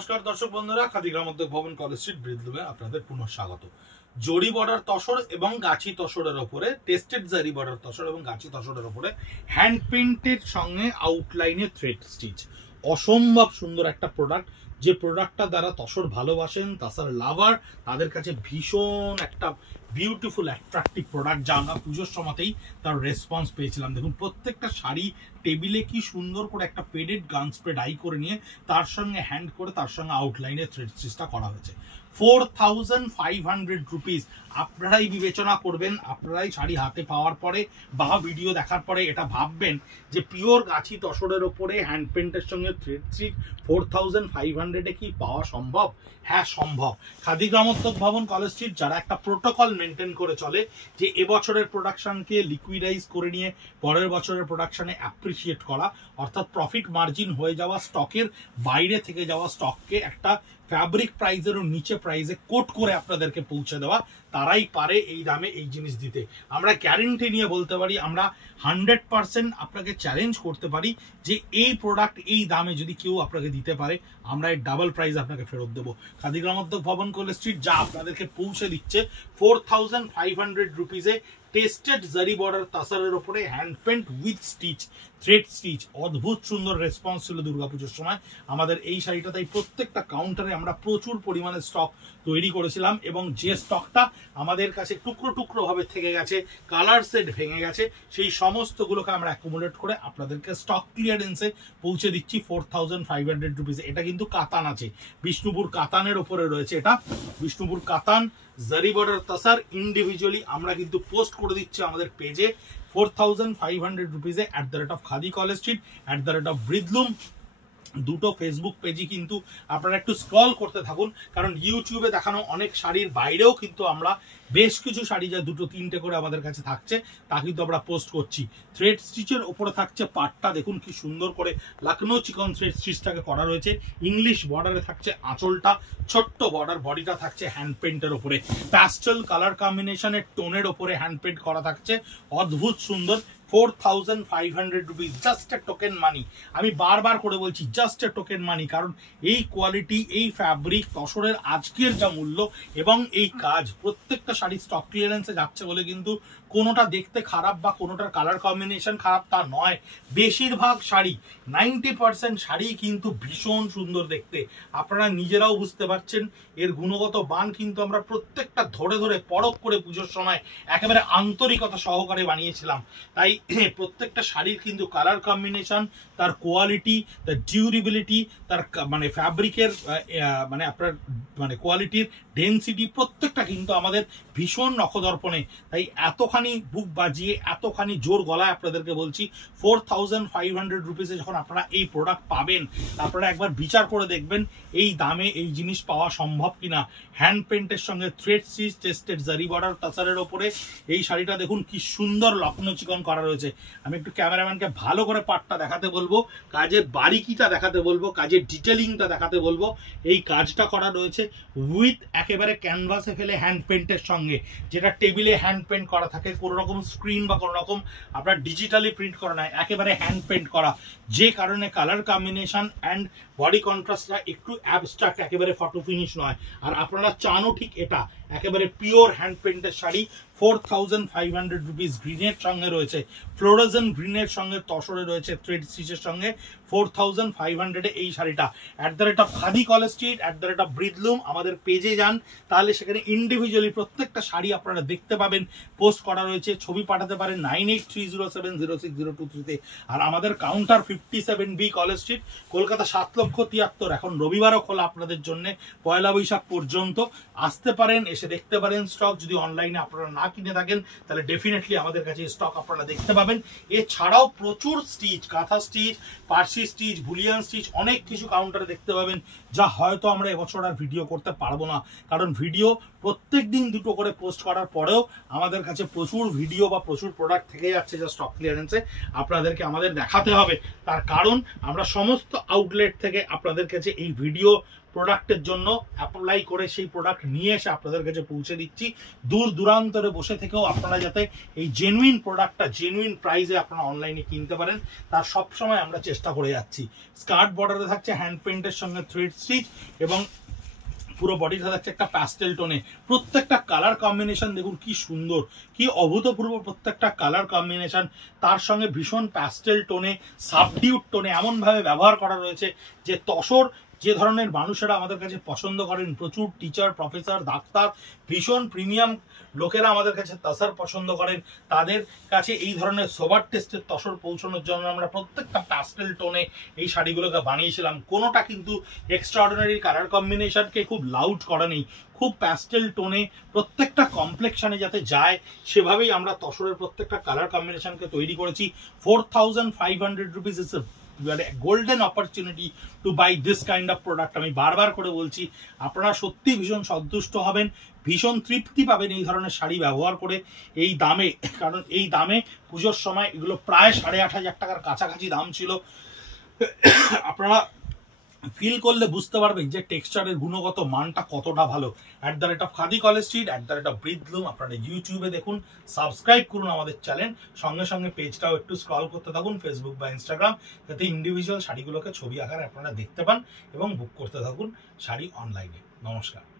নমস্কার দর্শক বন্ধুরা, খাদি গ্রামোদ্যোগ ভবন কলেজ স্ট্রিট ব্রিদলুমে আপনাদের পুনঃ স্বাগত। জরি বর্ডার তসর এবং গাছি তসরের উপরে টেস্টেড জারি বর্ডার তসর এবং গাছি তসরের উপরে হ্যান্ড পেইন্টের সঙ্গে আউটলাইনে থ্রেড স্টিচ, অসম্ভব সুন্দর একটা প্রোডাক্ট। যে প্রোডাক্টটা দ্বারা তসর ভালোবাসেন, তসর লাভার, তাদের কাছে ভীষণ একটা বিউটিফুল অ্যাট্রাকটিভ প্রোডাক্ট, যা আমরা পুজোর সময়তেই তার রেসপন্স পেয়েছিলাম। দেখুন প্রত্যেকটা শাড়ি টেবিলে কি সুন্দর করে একটা পেডেড গান স্প্রে ডাই করে নিয়ে তার সঙ্গে হ্যান্ড করে তার সঙ্গে আউটলাইনে থ্রেড স্টিচটা করা হয়েছে। 4500 রুপিস। আপনারাই বিবেচনা করবেন, আপনারাই শাড়ি হাতে পাওয়ার পরে বা ভিডিও দেখার পরে এটা ভাববেন যে পিওর গাছি তসরের ওপরে হ্যান্ড পেন্টের সঙ্গে থ্রেড স্টিচ 4500-এ কি পাওয়া সম্ভব? হ্যাঁ সম্ভব। খাদি গ্রামোদ্যোগ ভবন কলেজ স্ট্রিট যারা একটা প্রোটোকল মেনটেন করে চলে যে এবছরের প্রোডাকশনকে লিকুইডাইজ করে নিয়ে পরের বছরের প্রোডাকশনে অ্যাপ্রিসিয়েট করা, অর্থাৎ প্রফিট মার্জিন হয়ে যাওয়া স্টকের বাইরে থেকে যাওয়া স্টককে একটা ফ্যাব্রিক প্রাইসেরও নিচে প্রাইসে কোট করে আপনাদেরকে পৌঁছে দেওয়া, তারাই পারে এই দামে এই জিনিস দিতে। আমরা গ্যারেন্টি নিয়ে বলতে পারি, আমরা 100% আপনাকে চ্যালেঞ্জ করতে পারি যে এই প্রোডাক্ট এই দামে যদি কেউ আপনাকে দিতে পারে, আমরা এর ডাবল প্রাইস আপনাকে ফেরত দেবো। খাদি গ্রামোদ্যোগ ভবন কলেজ স্ট্রিট যা আপনাদেরকে পৌঁছে দিচ্ছে 4500 রুপিসে টেস্টেড জারি বর্ডার তাসারের উপরে hand paint with stitch, thread stitch. অদ্ভুত সুন্দর রেসপন্স ছিল দুর্গাপুজোর সময় আমাদের এই শাড়িটা, তাই প্রত্যেকটা কাউন্টারে আমরা প্রচুর পরিমাণে স্টক তৈরি করেছিলাম এবং যে স্টকটা আমাদের কাছে টুকরো টুকরো ভাবে থেকে গেছে, কালার সেট ভেঙে গেছে, সেই সমস্তগুলোকে আমরা অ্যাকুমুলেট করে আপনাদেরকে স্টক ক্লিয়ারেন্সে পৌঁছে দিচ্ছি 4500 রুপিসে। এটা কিন্তু কাতান আছে, বিষ্ণুপুর কাতানের উপরে রয়েছে। এটা বিষ্ণুপুর কাতান জারি বর্ডার তাসার ইন্ডিভিজুয়ালি আমরা কিন্তু পোস্ট করে দিচ্ছি আমাদের পেজে 4500 রুপিসে @খাদি কলেজ স্ট্রিট, @ব্রিদলুম। দুটো ফেসবুক পেজই কিন্তু আপনারা একটু স্ক্রল করতে থাকুন, কারণ ইউটিউবে দেখানো অনেক শাড়ির বাইরেও কিন্তু আমরা বেশ কিছু শাড়ি যা 2-3টে করে আমাদের কাছে থাকছে তা কিন্তু আমরা পোস্ট করছি। থ্রেড স্টিচের ওপরে থাকছে পাটটা, দেখুন কি সুন্দর করে লখনৌ চিকন থ্রেড স্টিচটাকে করা রয়েছে। ইংলিশ বর্ডারে থাকছে আঁচলটা, ছোট্ট বর্ডার, বডিটা থাকছে হ্যান্ড পেন্টের ওপরে, প্যাস্টেল কালার কম্বিনেশনের টোনের ওপরে হ্যান্ড পেন্ট করা থাকছে, অদ্ভুত সুন্দর। 4500 রুপিস, জাস্ট এ টোকেন মানি। আমি বারবার করে বলছি জাস্ট এ টোকেন মানি, কারণ এই কোয়ালিটি, এই ফ্যাব্রিক, তসরের আজকের যা মূল্য এবং এই কাজ, প্রত্যেকটা শাড়ি স্টক ক্লিয়ারেন্সে যাচ্ছে বলে কিন্তু কোনোটা দেখতে খারাপ বা কোনোটার কালার কম্বিনেশন খারাপ তা নয়। বেশিরভাগ শাড়ি 90% শাড়ি কিন্তু ভীষণ সুন্দর দেখতে, আপনারা নিজেরাও বুঝতে পারছেন। এর গুণগত মান কিন্তু আমরা প্রত্যেকটা ধরে ধরে পরখ করে পুজোর সময় একেবারে আন্তরিকতা সহকারে বানিয়েছিলাম। তাই প্রত্যেকটা শাড়ির কিন্তু কালার কম্বিনেশন, তার কোয়ালিটি, তার ডিউরেবিলিটি, তার মানে ফ্যাব্রিকের মানে আপনার মানে কোয়ালিটির ডেন্সিটি, প্রত্যেকটা কিন্তু আমাদের ভীষণ নখদর্পণে। তাই এতখানি বুক বাজিয়ে, এতখানি জোর গলায় আপনাদেরকে বলছি 4500 রুপিসে যখন আপনারা এই প্রোডাক্ট পাবেন, আপনারা একবার বিচার করে দেখবেন এই দামে এই জিনিস পাওয়া সম্ভব কিনা। হ্যান্ড পেন্টের সঙ্গে থ্রেড স্টিচ, টেস্টেড জারি বর্ডার তাসারের ওপরে এই শাড়িটা দেখুন কি সুন্দর লখনৌ চিকন করা রয়েছে। আমি একটু ক্যামেরাম্যানকে ভালো করে পাটটা দেখাতে বলবো, কাজের বারিকিটা দেখাতে বলবো, কাজের ডিটেলিংটা দেখাতে বলবো। এই কাজটা করা রয়েছে উইথ একেবারে ক্যানভাসে ফেলে হ্যান্ড পেন্টের সঙ্গে, যেটা টেবিলে হ্যান্ড পেন্ট করা থাকে, কোনো রকম স্ক্রিন বা কোনো রকম আপনার ডিজিটালি প্রিন্ট করা নয়, একেবারে হ্যান্ড পেন্ট করা। যে কারণে কালার কম্বিনেশন অ্যান্ড বডি কন্ট্রাস্টটা একটু অ্যাবস্ট্রাক্ট, একেবারে ফটো ফিনিশ নয়। আর আপনারা চানও ঠিক এটা, একেবারে পিওর হ্যান্ড পেন্টের শাড়ি। 4500 রুপিস। গ্রিনের সঙ্গে রয়েছে ফ্লোরোজেন গ্রিনের সঙ্গে তসরে রয়েছে থ্রেড স্টিচের সঙ্গে 4500-এ এই শাড়িটা। @খাদি কলেজ স্ট্রিট, @ব্রিদলুম আমাদের পেজে যান, তাহলে সেখানে ইন্ডিভিজুয়ালি প্রত্যেকটা শাড়ি আপনারা দেখতে পাবেন, পোস্ট করা রয়েছে। ছবি পাঠাতে পারেন 9830706023-তে। আর আমাদের counter 57B college street, Kolkata 7,73,000। এখন রবিবারও খোলা আপনাদের জন্য, পয়লা বৈশাখ পর্যন্ত আসতে পারেন, এসে দেখতে পারেন স্টক। যদি অনলাইনে আপনারা না কিনে থাকেন তাহলে ডেফিনেটলি আমাদের কাছে স্টক আপনারা দেখতে পাবেন। এছাড়াও প্রচুর stitch, kantha stitch, Parsi stitch, bullion stitch, অনেক কিছু কাউন্টারে দেখতে পাবেন, যা হয়তো আমরা এবছর আর ভিডিও করতে পারবো না, কারণ ভিডিও প্রত্যেক দিন দুটো করে পোস্ট করার পরেও আমাদের কাছে প্রচুর ভিডিও বা প্রচুর প্রোডাক্ট থেকে যাচ্ছে যা স্টক ক্লিয়ারেন্সে আপনাদেরকে আমাদের দেখাতে হবে। তার কারণ আমরা সমস্ত আউটলেট থেকে আপনাদের কাছে এই ভিডিও প্রোডাক্টের জন্য অ্যাপ্লাই করে সেই প্রোডাক্ট নিয়ে এসে আপনাদের কাছে পৌঁছে দিচ্ছি। দূর দূরান্তরে বসে থেকেও আপনারা যাতে এই জেনুইন প্রোডাক্টটা জেনুইন প্রাইসে আপনারা অনলাইনে কিনতে পারেন, তার সবসময় আমরা চেষ্টা করে বলে যাচ্ছি। স্কার্ট বর্ডারে থাকছে হ্যান্ড পেন্টের সঙ্গে থ্রেড স্টিচ এবং পুরো বডিটা থাকছে একটা প্যাস্টেল টোনে। প্রত্যেকটা কালার কম্বিনেশন দেখুন কি সুন্দর, কি অভূতপূর্ব প্রত্যেকটা কালার কম্বিনেশন, তার সঙ্গে ভীষণ প্যাস্টেল টোনে, সাবডিউট টোনে এমনভাবে ব্যবহার করা রয়েছে যে তসর যে ধরনের মানুষেরা আমাদের কাছে পছন্দ করেন, প্রচুর টিচার, প্রফেসর, ডাক্তার, ভীষণ প্রিমিয়াম লোকেরা আমাদের কাছে তসর পছন্দ করেন, তাদের কাছে এই ধরনের সোবার টেস্টের তসর পৌঁছানোর জন্য আমরা প্রত্যেকটা প্যাস্টেল টোনে এই শাড়িগুলোকে বানিয়েছিলাম। কোনোটা কিন্তু এক্সট্রাঅর্ডিনারি কালার কম্বিনেশনকে খুব লাউড করা নেই, খুব প্যাস্টেল টোনে প্রত্যেকটা কমপ্লেক্সনে যাতে যায় সেভাবেই আমরা তসরের প্রত্যেকটা কালার কম্বিনেশনকে তৈরি করেছি। 4500 rupees is golden opportunity to buy this kind of product. আমি বারবার করে বলছি, আপনারা সত্যি ভীষণ সন্তুষ্ট হবেন, ভীষণ তৃপ্তি পাবেন এই ধরনের শাড়ি ব্যবহার করে এই দামে। কারণ এই দামে পুজোর সময় এগুলো প্রায় 8500 টাকার কাছাকাছি দাম ছিল। আপনারা ফিল করলে বুঝতে পারবেন যে টেক্সচারের গুণগত মানটা কতটা ভালো। @of khadi college street, @of ব্রিথলুম আপনারা ইউটিউবে দেখুন, সাবস্ক্রাইব করুন আমাদের চ্যানেল, সঙ্গে সঙ্গে পেজটাও একটু স্ক্রল করতে থাকুন ফেসবুক বা ইনস্টাগ্রাম, যাতে ইন্ডিভিজুয়াল শাড়িগুলোকে ছবি আকারে আপনারা দেখতে পান এবং বুক করতে থাকুন শাড়ি অনলাইনে। নমস্কার।